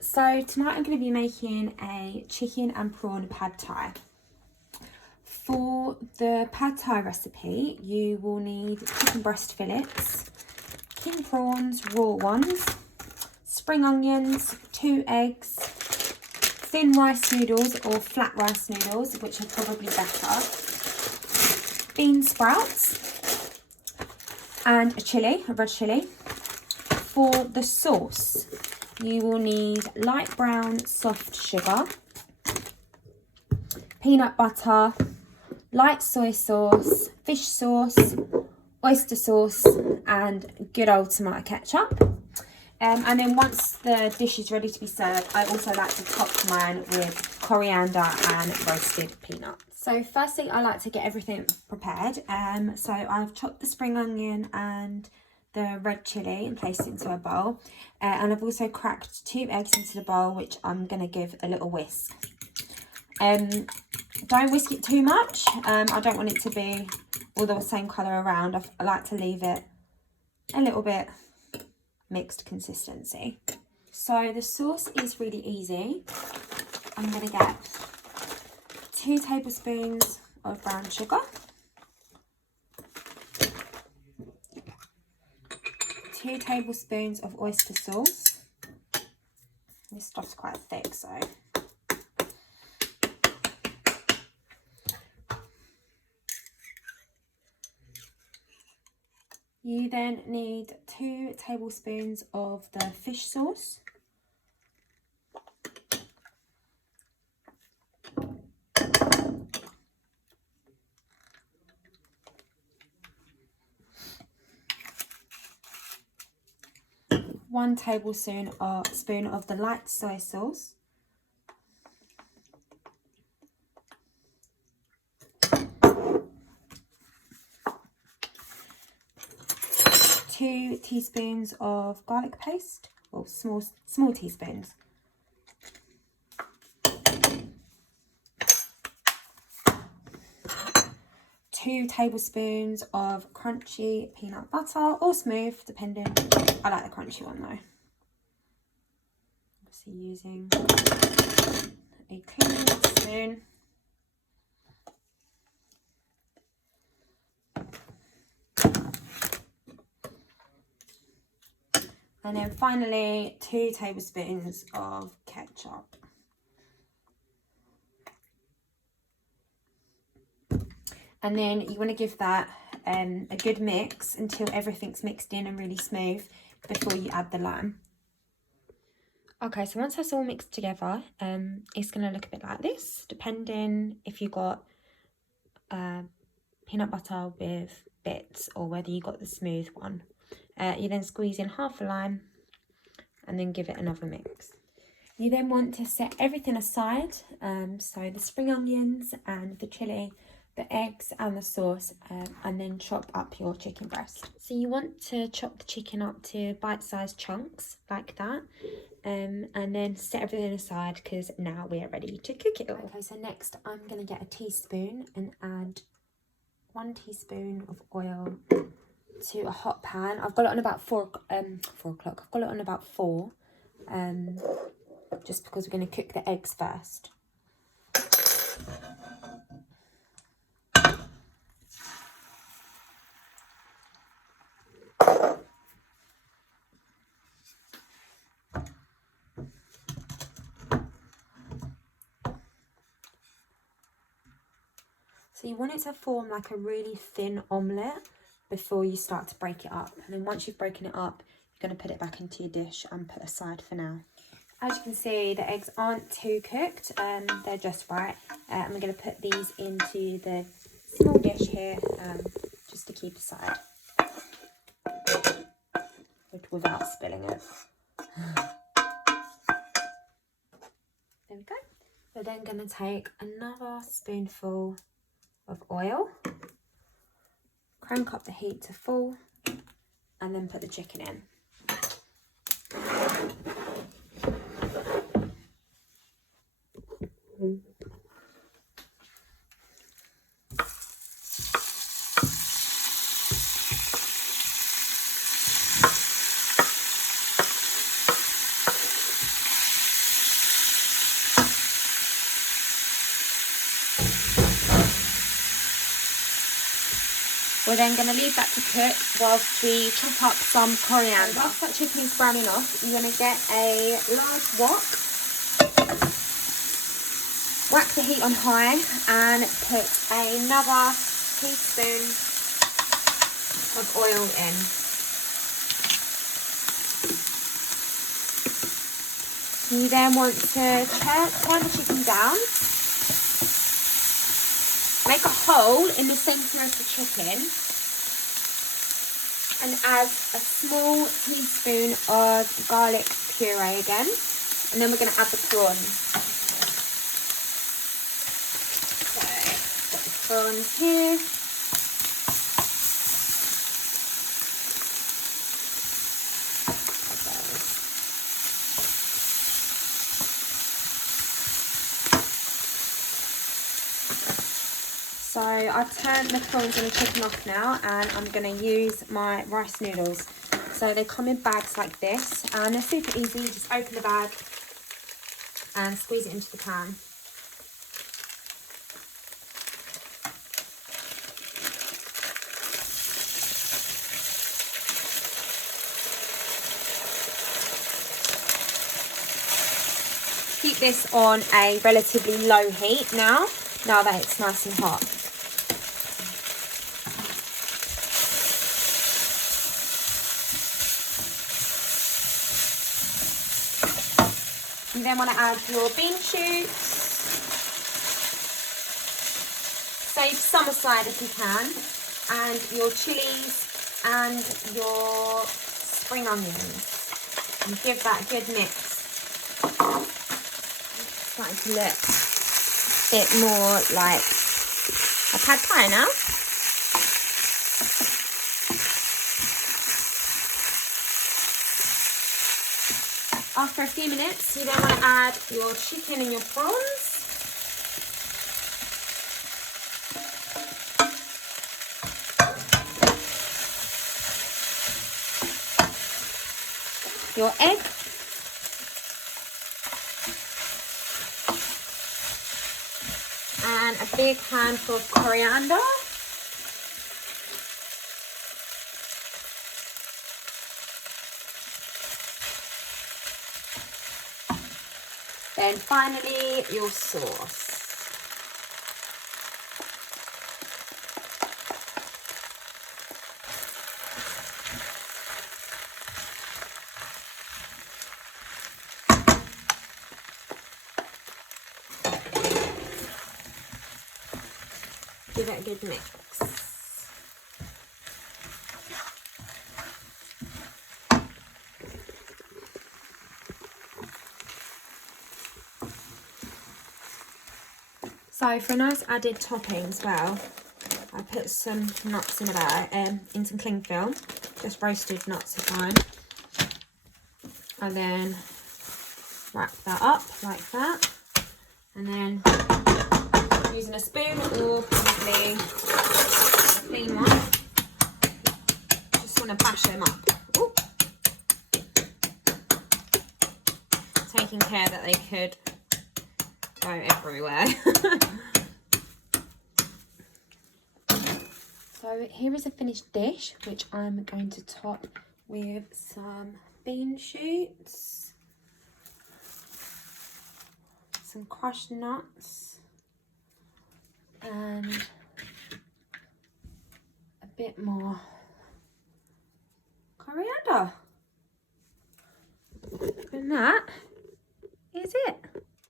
So tonight I'm going to be making a chicken and prawn pad thai. For the pad thai recipe, you will need chicken breast fillets, king prawns, raw ones, spring onions, 2 eggs, thin rice noodles or flat rice noodles, which are probably better, bean sprouts, and a chilli, a red chilli. For the sauce, you will need light brown soft sugar, peanut butter, light soy sauce, fish sauce, oyster sauce, and good old tomato ketchup. And then once the dish is ready to be served, I also like to top mine with coriander and roasted peanuts. So firstly, I like to get everything prepared. So I've chopped the spring onion and the red chilli and placed it into a bowl. And I've also cracked 2 eggs into the bowl, which I'm going to give a little whisk. Don't whisk it too much. I don't want it to be all the same colour around. I like to leave it a little bit mixed consistency. So the sauce is really easy. I'm going to get 2 tablespoons of brown sugar, 2 tablespoons of oyster sauce. This stuff's quite thick, so you then need 2 tablespoons of the fish sauce, one tablespoon of the light soy sauce, 2 teaspoons of garlic paste, or small teaspoons, 2 tablespoons of crunchy peanut butter, or smooth, depending. I like the crunchy one though. Obviously using a clean spoon. And then finally 2 tablespoons of ketchup. And then you want to give that a good mix until everything's mixed in and really smooth before you add the lime. Okay, so once that's all mixed together, it's going to look a bit like this, depending if you got peanut butter with bits or whether you got the smooth one. You then squeeze in half a lime and then give it another mix. You then want to set everything aside, so the spring onions and the chilli, the eggs and the sauce, and then chop up your chicken breast. So you want to chop the chicken up to bite-sized chunks like that, and then set everything aside because now we are ready to cook it all. Okay, so next I'm going to get a teaspoon and add 1 teaspoon of oil to a hot pan. I've got it on about 4 o'clock. I've got it on about 4, just because we're going to cook the eggs first. So you want it to form like a really thin omelette before you start to break it up. And then once you've broken it up, you're going to put it back into your dish and put aside for now. As you can see, the eggs aren't too cooked, they're just right. And we're going to put these into the small dish here, just to keep aside, without spilling it. There we go. We're then going to take another spoonful of oil, crank up the heat to full, and then put the chicken in. We're then going to leave that to cook whilst we chop up some coriander. Whilst that chicken is browning off, you're going to get a large wok. Whack the heat on high and put another teaspoon of oil in. You then want to turn the chicken down. Make a hole in the centre of the chicken and add a small teaspoon of garlic puree again, and then we're going to add the prawns. So, got the prawns here. So I've turned the prawns and the chicken off now, and I'm going to use my rice noodles. So they come in bags like this, and they're super easy. Just open the bag and squeeze it into the pan. Keep this on a relatively low heat now that it's nice and hot. You then want to add your bean shoots. Save some aside if you can. And your chillies and your spring onions. And give that a good mix. It's starting to look a bit more like a pad thai now. After a few minutes, you then want to add your chicken and your prawns. Your egg. And a big handful of coriander. Then finally, your sauce. Give it a good mix. So for a nice added topping as well, I put some nuts in there, in some cling film, just roasted nuts are fine. And then wrap that up like that. And then using a spoon or probably a clean one, just want to bash them up. Ooh. Taking care that they could go everywhere. So here is a finished dish, which I'm going to top with some bean shoots, some crushed nuts, and a bit more coriander. And that is it.